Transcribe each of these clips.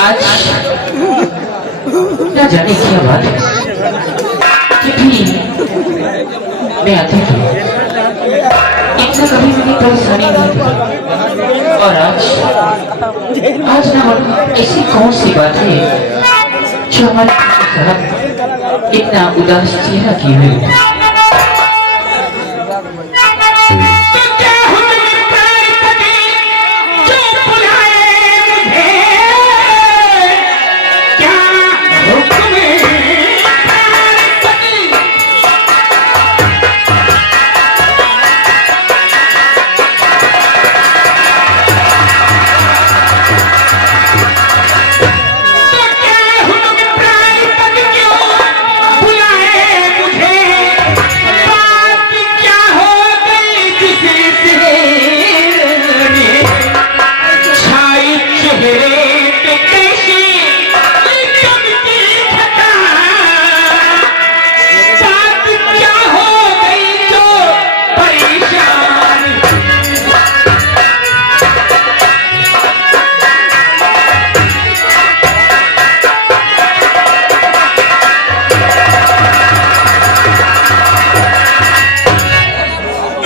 आज क्या जाने क्या बात है, चिट्ठी में आती थी, इतना कभी मेरी परेशानी नहीं थी। और आज ना ऐसी कौन सी बात है जो हमारे इतना उदास चेहरा किए हुए।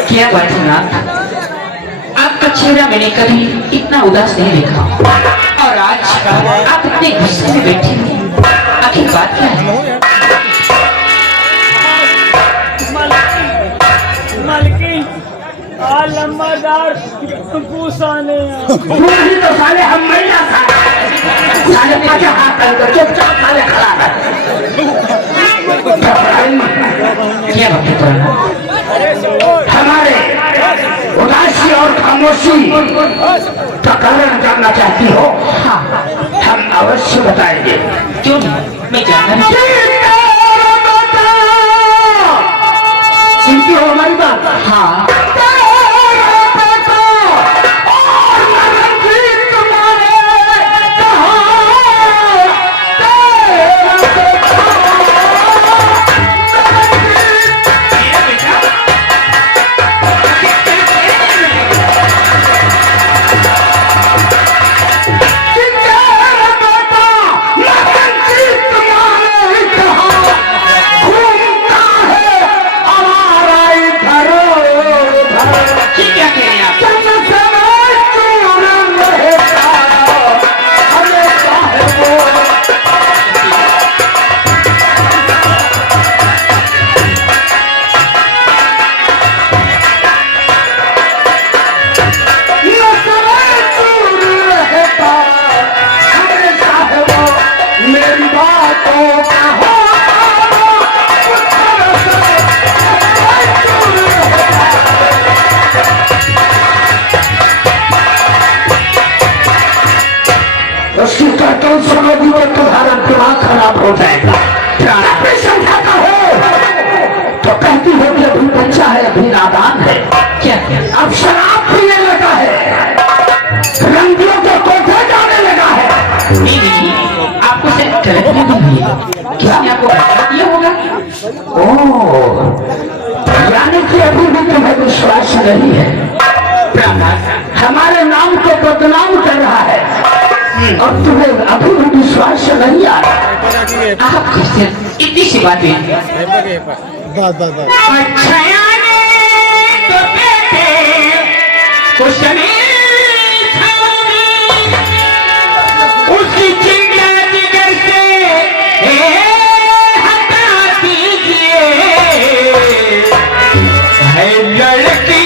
क्या बात है ना, आपका चेहरा मैंने कभी इतना उदास नहीं देखा, और आज आप इतने गुस्से में बैठे हैं, आखिर बात क्या है? लंबादार पूसाने तो साले हम महिला साले पाछे हाथ कर चुपचाप साले खड़ा क्या बात है पुराना? हमारे उदासी और खामोशी का कारण जानना चाहती हो? हाँ, हम अवश्य बताएंगे। क्यों नहीं, मैं जानना सुनती हो हमारी बात? हाँ, तुम्हारा दिमाग खराब हो जाएगा। समझाता हो तो कहती हो कि अभी बच्चा है, अभी नादान है। क्या क्या? अब शराब पीने लगा है, रंगियों के कोठे जाने लगा है। नहीं, आपको से गलत नहीं है, किसने आपको बता दिया होगा? ओह, यानी कि अभी भी तुम्हें विश्वास नहीं है। हमारे नाम को बदनाम कर रहा है और तुम्हें अभी भी विश्वास नहीं आ रहा। आप कैसे इतनी सी बातें? उसकी चिंता जिगर से हटा दीजिए, है लड़की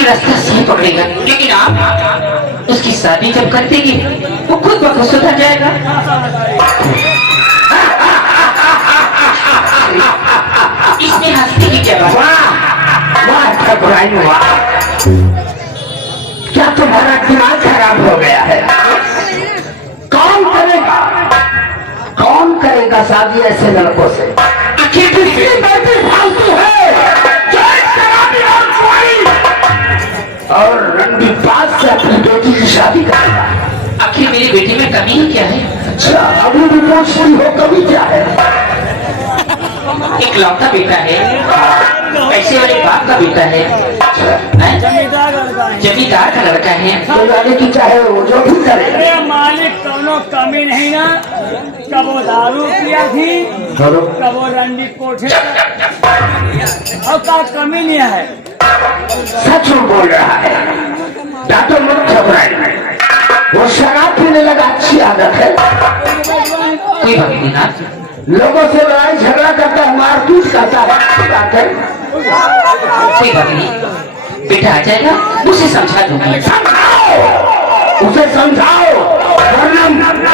रास्ता सही पकड़ेगा, लेकिन आप उसकी शादी शादी जब कर देगी वो खुद ब खुद सुधर जाएगा। इसमें हंसने की क्या बात? वाह ठाकुराइन वाह, क्या तुम्हारा दिमाग खराब हो गया है? कौन करेगा शादी ऐसे लड़कों से? आखिर किसकी बेटी फालतू है जो एक शराबी और जुआरी और रंडीबाज से अपनी बेटी की शादी करेगा? आखिर मेरी बेटी में कमी ही क्या है? अच्छा, अभी भी पूछ रही हो कमी क्या है? एक लौता बेटा है, ऐसे वाले बाप का बेटा है, जमींदार का लड़का है। तो जाने की चाहे वो जो भी करे। अरे मालिक दोनों कमी नहीं ना, कब वो दारू पिया थी, कब वो रंडी कोठे और का कमी नहीं है। सच में बोल रहा है, डॉक्टर मत घबराए, वो शराब पीने लगा, अच्छी आदत है। कोई बात नहीं ना, लोगों से लड़ाई झगड़ा करता है, मारपीट करता है, अच्छी बात है। कोई बात नहीं, बेटा आ जाएगा, उसे समझा दूंगी। समझाओ, उसे समझाओ, वरना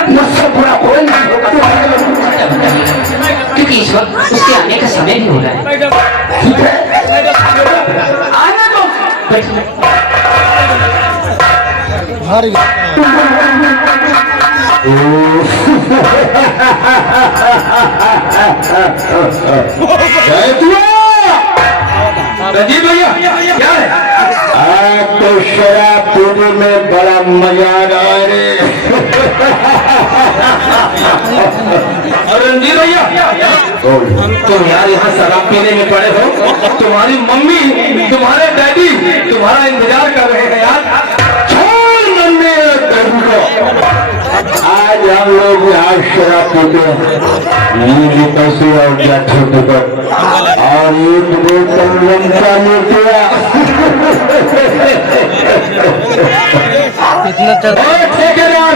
मुझसे बुरा कोई नहीं होगा। क्योंकि इस वक्त उसके आने का समय भी हो रहा है। ठीक है, आने दो। रजीव भैया क्या है? आज तो शराब पीने में बड़ा मजा आ रहा है। और रणजीत भैया तुम यार यहाँ शराब पीने में पड़े हो, तुम्हारी मम्मी तुम्हारे डैडी तुम्हारा इंतजार कर रहे हैं यार। छोड़ मम्मी और डैडी को, आज हम लोग यहाँ शराब पीते हैं, ये पैसे और क्या छोटे पर, और एक बोतल लंका लेते ठेकेदार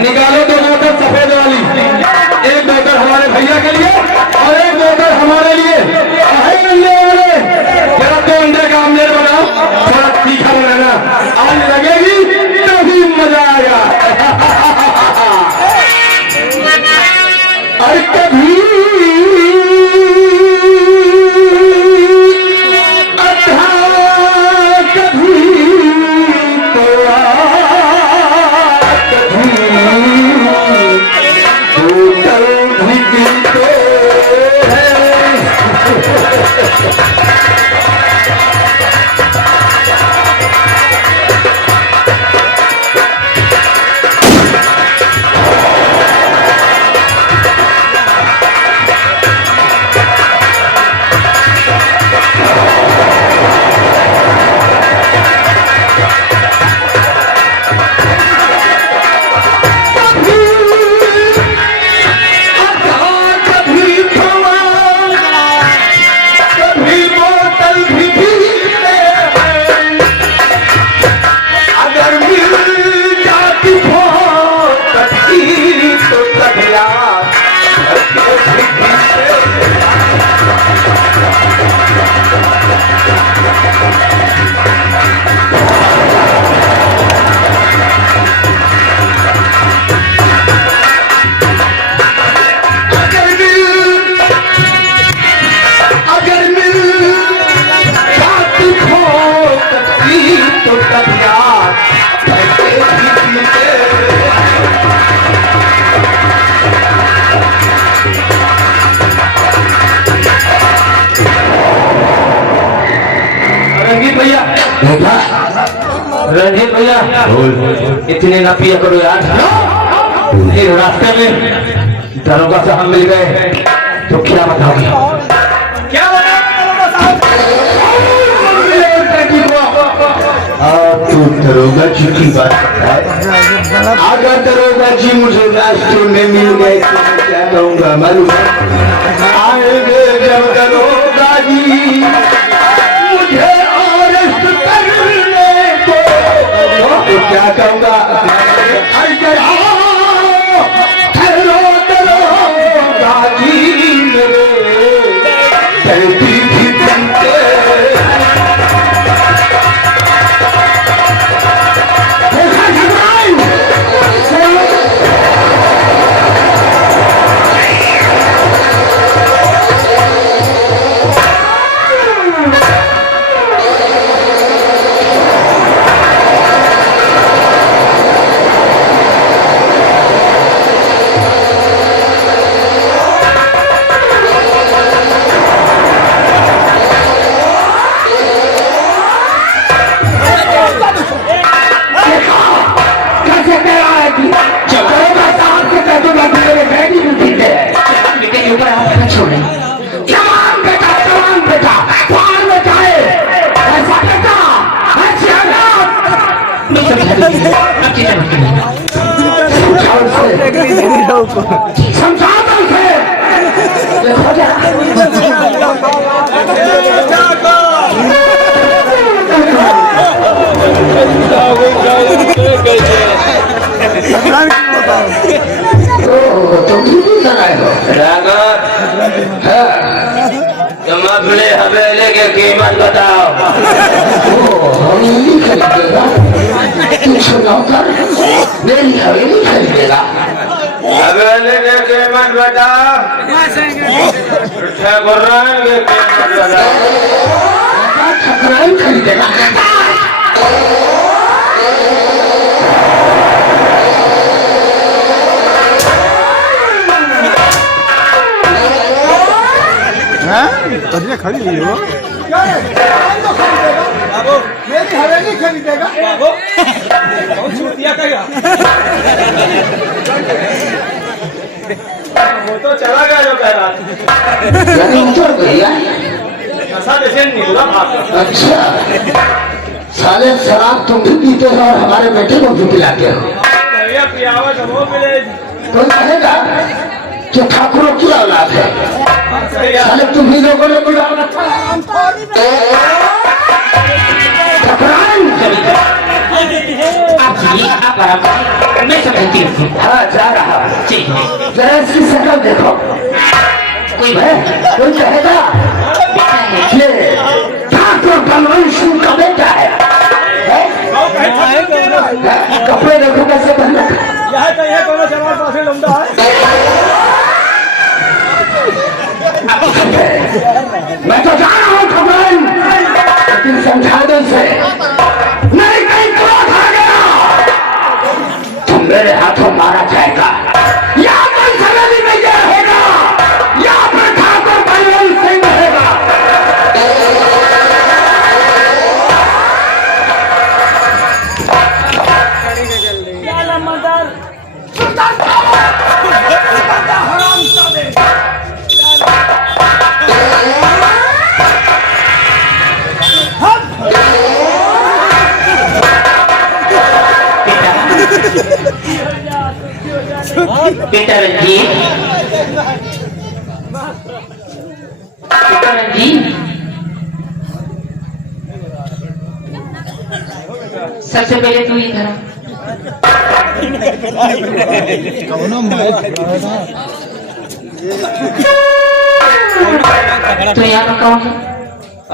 निकालो दो बोतल सफेद वाली, एक बोतल हमारे भैया के लिए और एक बोतल हमारे लिए। जरा तो अंडे का आमलेट बनाओ, थोड़ा तीखा बनाना, आज लगेगी तभी मजा आएगा। और कभी रंजीत भैया इतने ना पिया करो यार। फिर रास्ते में दरोगा साहब मिल गए तो क्या बताओगे? क्या तू दरोगा जी की बात करता है? अगर दरोगा जी मुझे रास्ते में मिल गए तो मैं क्या कहूँगा मालूम? आएंगे जब दरोगा जी मुझे अरेस्ट करने को, तो क्या कहूँगा? दरोगा जी मेरे कैदी भी बनते हैं। समझाता उसे देखो तुम भी कर रहे हो तुम अपने हवेली की कीमत बताओ। हवेली खरीदेगा तू नौकर मेरी हवेली खरीदेगा हवेली की कीमत बताओ। ठकुराइन की कीमत बताओ। ठकुराइन खरीदेगा तजने खड़ी हुई हो मेरी हवेली खरीदेगा वो तो चला गया जो कह रहा था। उतर गया नशा जैसे निकला भाग। अच्छा साले शराब तुम भी पीते हो और हमारे बेटे को भी पिलाते हो भैया पियावा तो वो मिले। कोई कहेगा जो ठाकुरों की औलाद है साले तुम ही लोगों ने कोई औलाद था ठकुराइन आप जी आप बराबर मैं समझती हूँ। हाँ जा रहा ठीक है जरा इसकी शक्ल देखो कोई है कोई कहेगा ये ठाकुर बलवंत सिंह का बेटा है कपड़े देखो कैसे पहने मैं तो जा रहा हूँ ठकुराइन लेकिन समझा दो से नहीं कहीं क्रोध आ गया तुम मेरे हाथों मारा जाएगा या कोई हवेली में ये रहेगा या फिर ठाकुर बलवंत सिंह रहेगा बेटा रंजीत बेटा रंजीत सबसे पहले तू इधर आ। तो यहाँ का कौन है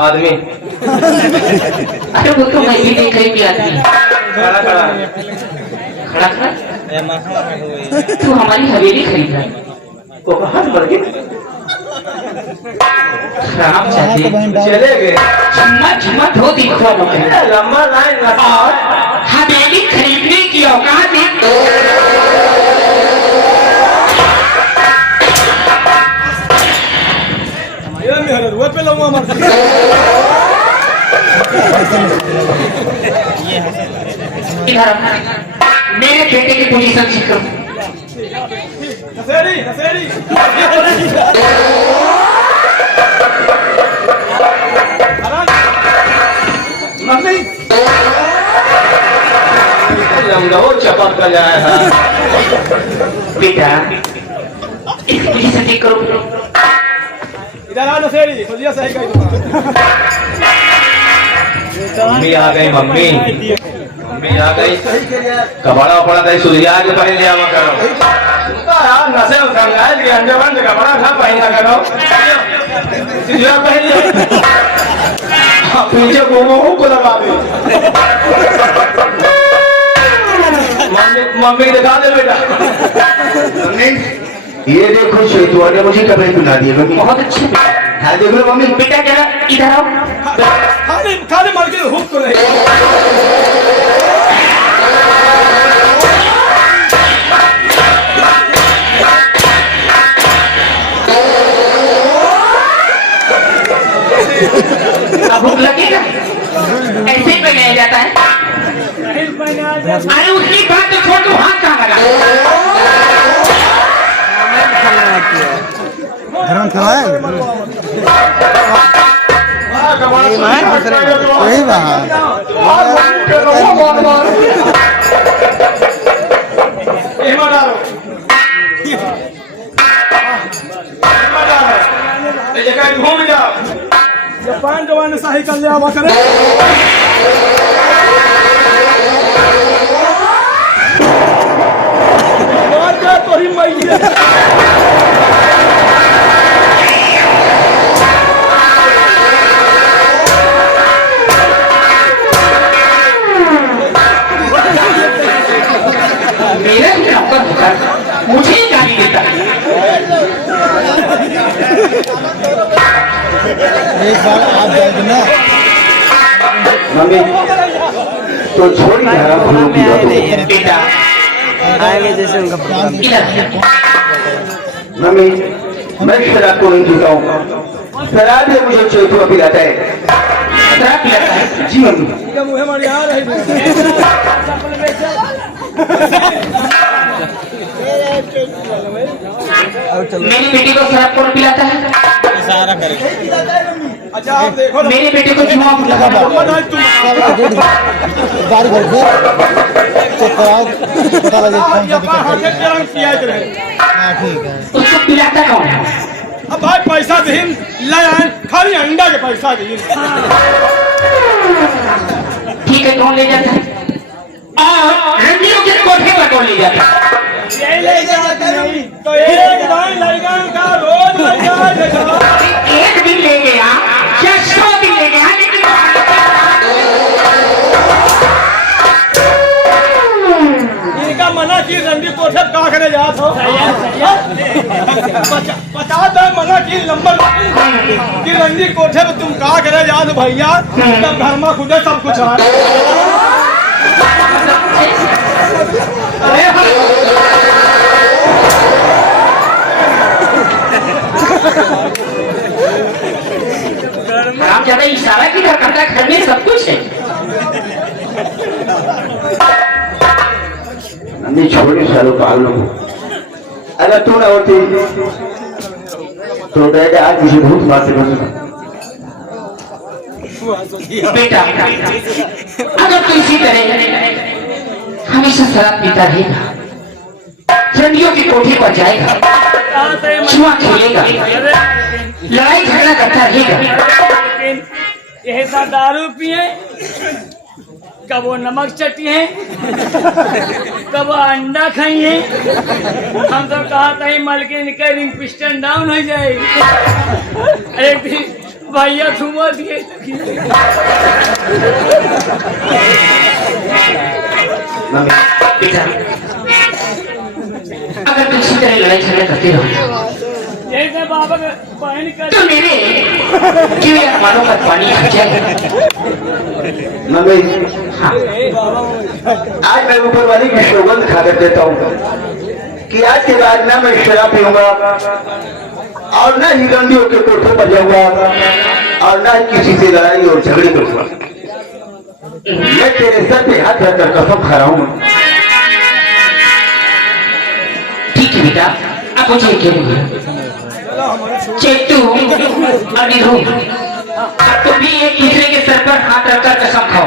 आदमी अरे वो तो मैं भी देख रही थी आदमी खड़ा खड़ा खड़ा खड़ा तू हमारी हवेली खरीद रहा है तो कहाँ से बढ़ गए? राम चाहते चले गए। झुम्मा झुम्मा धो दिखवा लोग लंबा लाइन लगा हवेली खरीदने की औकात है इधर मेरे बेटे की पोजीशन चेक करो मम्मी लंगो चपक कर जाए है बेटा इस पोजीशन चेक करो इधर आ नसेड़ी खोजिया सही कही मम्मी आ गई मम्मी मम्मी आ गई कपड़ा उपड़ा दे सुलिया के पहन लिया मत करो यार नशे उठा गया ये अंडे बंद कपड़ा था पहना करो सुलिया पहन लिया पीछे घूमो को लगा दे मम्मी मम्मी दिखा दे बेटा मम्मी ये देखो शेतुआ ने मुझे कपड़े पहना दिए मम्मी बहुत अच्छे हाँ देख लो मम्मी बेटा जरा इधर आओ खाली खाली मार के हुक को नहीं अब भूख लगेगा ऐसे ही पहनाया जाता है अरे उसकी बात तो छोड़ दो हाथ कहाँ लगा धर्म खिलाए वही बात लेकर घूम जाओ। ये पान जवान सही कर लिया हुआ करे तो ही मैया मेरा ही नौकर होकर मुझे ही गाली देता है। एक बार आप देखना मम्मी तो छोड़ के हरा फूलों की बात हो। बेटा आएंगे जैसे उनका प्रोग्राम इधर मम्मी मैं शराब को नहीं पीता हूँ। शराब से मुझे चोटुआ पिलाता है। शराब पिलाता है। जी मम्मी। क्या मुँह हमारी आ रही मेरी बेटी को शराब कौन पिलाता है? इशारा करेगा। अच्छा आप देखो ना मेरी बेटी को जुआ लगा गाड़ी भर दे चेक कराओ पता लगे कौन सा दिक्कत है। हाँ ठीक है। उसको पिलाता कौन है? अब भाई पैसा दीन लाए खाली अंडा के पैसा दीन ठीक है, कौन ले जाता है? रंजियों के कोठे पर कौन ले जाता है? यही ले जाते नहीं तो एक दिन लड़का का रोज एक दिन ले गया या 100 दिन ले गया, लेकिन इनका मना की रंडी कोठे का करे जात हो 50 मना की नंबर कि रंडी कोठे पे तुम का करे जात भैया तब घर में खुदे सब कुछ है। आप ज्यादा इशारा की करता है, घर में सब कुछ है। मम्मी छोड़े सालों पागलों को। अगर तू ना होती तो कहेगा आज मुझे बहुत बातें बनी। बेटा अगर तू इसी तरह हमेशा शराब पीता रहेगा, रंडियों की कोठी पर जाएगा, जुआ खेलेगा, लड़ाई झगड़ा करता रहेगा, लेकिन ऐसा दारू पिए, कब वो नमक चटिए, कब वो अंडा खाइए। हम तो कहा था ही मलकिन का रिंग पिस्टन डाउन हो जाए। अरे भैया घुमा दिए। बेटा अगर तुम इसी तरह लड़ाई झगड़ा करते रहो जैसे बाबा का बहन का तो मेरे क्यों अरमानों का पानी हट जाएगा। मम्मी हाँ आज मैं ऊपर वाली की सौगंध खा कर देता हूँ कि आज के बाद ना मैं शराब पीऊंगा और ना ही रंडियों के कोठों पर जाऊंगा और ना ही किसी से लड़ाई और झगड़े करूंगा। मैं तेरे सर पे हाथ रखकर कसम खा रहा हूँ। ठीक है बेटा, अब मुझे खेलूंगा। चेतू और निधु तुम भी एक दूसरे के सर पर हाथ रखकर कसम खाओ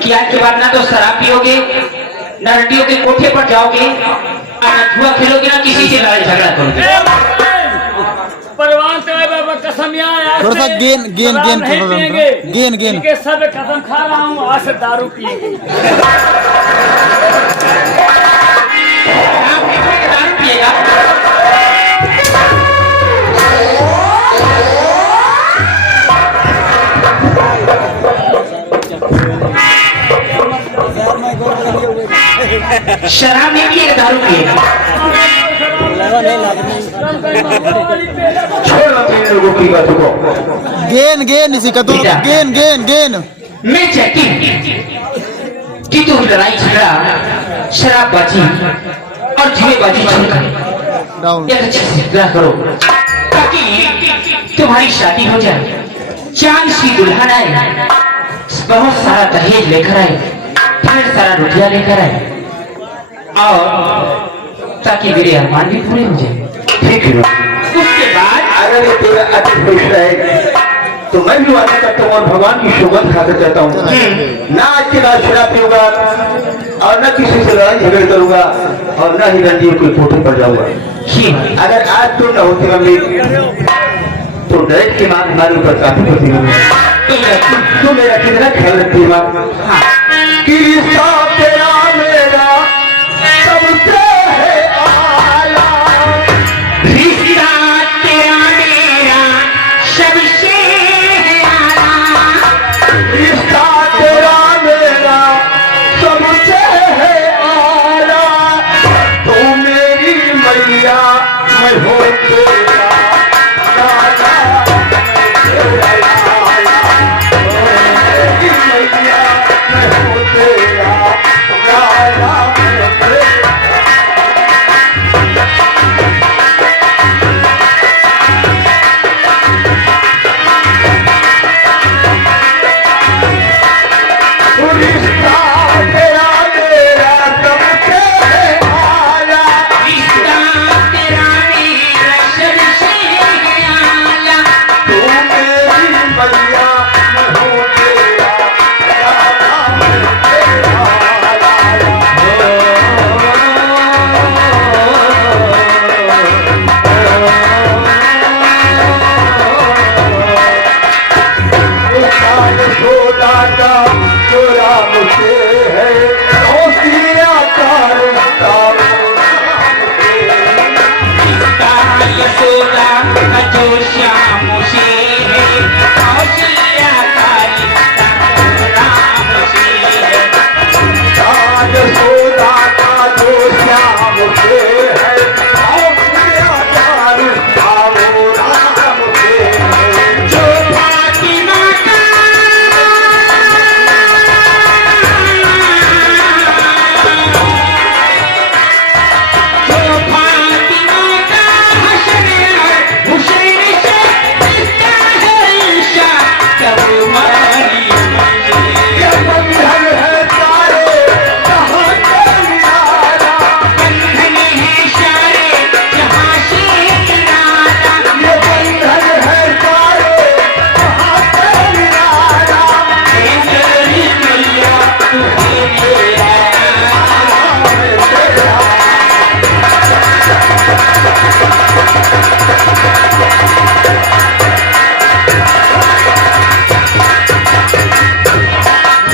कि आज के बाद ना तो शराब पियोगे, ना रंडियों के कोठे पर जाओगे, और ना जुआ खेलोगे, ना किसी से लड़ाई झगड़ा करोगे। परवान तेरे बाबा कसम यहाँ थोड़ा सा गेन सब कसम खा रहा हूँ, आज से दारू पिएंगे। दारू पिएगा शराब में भी एक दारू पिएगा। छोड़ ना तेरे लोगों की बातों को। गेन इसी का तो गेन मैं चाहती हूँ कि तुम लड़ाई झगड़ा, शराबबाजी और जुएबाजी छोड़कर डाउन एक अच्छे से विवाह करो ताकि तुम्हारी शादी हो जाए, चांद सी दुल्हन आए, बहुत सारा दहेज लेकर आए, ढेर सारा रुपया लेकर आए, और ताकि मेरे अरमान भी पूरे हो जाए। ठीक है उसके बाद अगर ये तेरा अति खुश है तो मैं भी वादा करता हूँ और भगवान की सौगंध खाकर जाता हूँ ना आज के बाद शराब पीऊंगा और न किसी से लड़ाई झगड़ करूंगा और न ही रंजियों के कोठे पर जाऊंगा। ही अगर आज तुम न होती मम्मी तो डायरेक्ट की माँ हमारे ऊपर काफी होती है। तो मेरा कितना ख्याल रखती है माँ? कि रिश्ता तेरा मेरा सबसे है आला, रिश्ता तेरा मेरा सबसे है आला, रिश्ता तेरा मेरा सबसे है आला, तू मेरी मैया मैं हो तेरा लाला, तेरा लाला, मेरी मैया मैं हो तेरा लाला, तेरा रिश्ता तेरा मेरा सबसे है आला, रिश्ता तेरा मेरा सबसे है आला, तू मेरी मैया मैं हो तेरा लाला, तेरा लाला। साल सोला का चोरा मुझे है, दोस्तियाँ का रिश्ता यशोदा का जो श्याम से है, कौशल्या का रिश्ता राम से है, साल सोला का जो श्याम से है, दोस्तियाँ का रिश्ता वो राम से है। जो फातिमा का जो फातिमा का हसन और हुसैन से रिश्ता है, ईशा कब मारी ये बंधन है सारे कहाँ के निराला, बंधन है सारे जहाँ से किनारा, ये बंधन है सारे कहाँ के निराला, मेरी मैया तू है मेरा।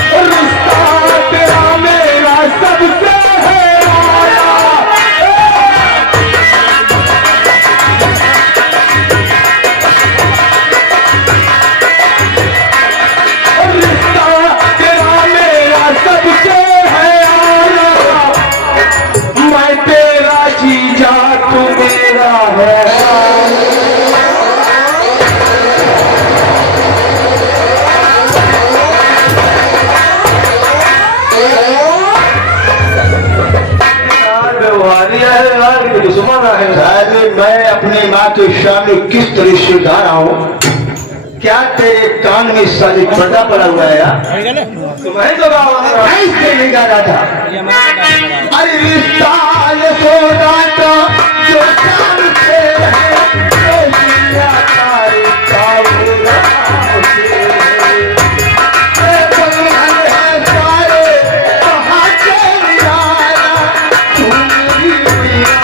रिश्ता तेरा मेरा सबसे है आला, रिश्ता तेरा मेरा सबसे है आला, मैं तेरा जीजा तू मेरा है। साहब मैं अपनी माँ के सामने किस तरह से गा रहा हूँ? क्या तेरे कान में साली पर्दा पड़ा हुआ है यार? तुम्हें तो मैं इसलिए नहीं गा रहा था। अरे रिश्ता ये सोना का जो शाम से है, तो दुनिया का रिश्ता वो राम से है। ये बंधन है सारे कहाँ के निराला, तू मेरी मैया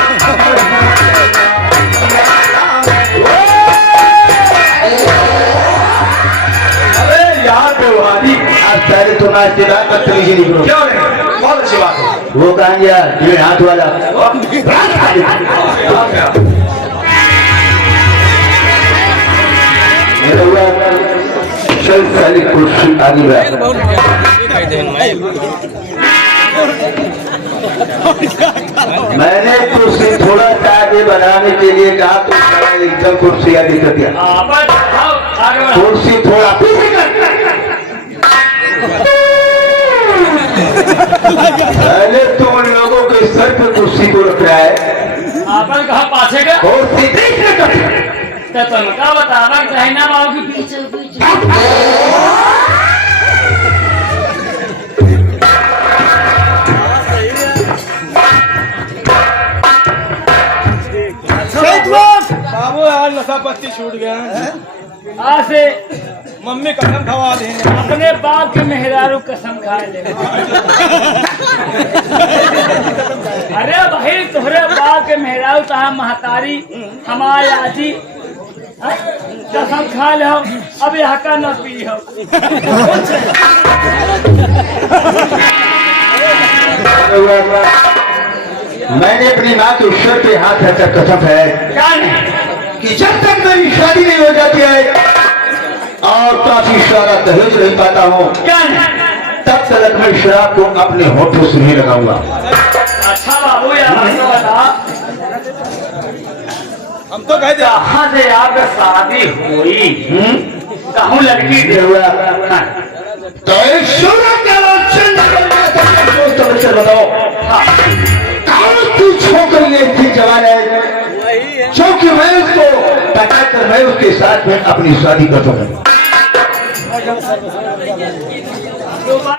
अरे यार बेवारी आज पहले तो नाचते रहा बदतमीजी नहीं करो। क्यों नहीं? बहुत अच्छी बात है। वो कहाँ यार ये हाथ वाला मेरा हुआ चल साली कुर्सी आगे बैठ। मैंने कुर्सी थोड़ा सा आगे बनाने के लिए कहा तो साला एकदम कुर्सी आगे कर दिया। बस आओ, आगे बढ़ो। कुर्सी थोड़ा पीछे कर। पहले तो उन लोगों के सर पे कुर्सी को रख रहा है आपन कहा पाछे का और पीछे कर। तो तुमका बतावा चाहे ना बाबू की पीछे पीछे बाबू यार नशा पत्ती छूट गया है। आज से मम्मी कसम खवा देंगे। अपने बाप के मेहरारू कसम खाए ले। अरे भाई तोहरे बाप के मेहरारू तहा महतारी हमारे आजी कसम खा लो अब यहाँ का न पी हो। मैंने अपनी माँ के सिर पे हाथ रखकर कसम है कि जब तक मेरी शादी नहीं हो जाती है और काफी सारा दहेज नहीं पाता हूँ तब तक मैं शराब को अपने होठों से नहीं लगाऊंगा। अच्छा बाबू यार बता हम तो कहते कहाँ से आपकी शादी हुई? कहूँ लड़की दे हुआ तो एक सूरत बताओ तू छोकरी इतनी जवान है क्योंकि मैं उसको पटाकर मैं उसके साथ में अपनी शादी कर सकूं।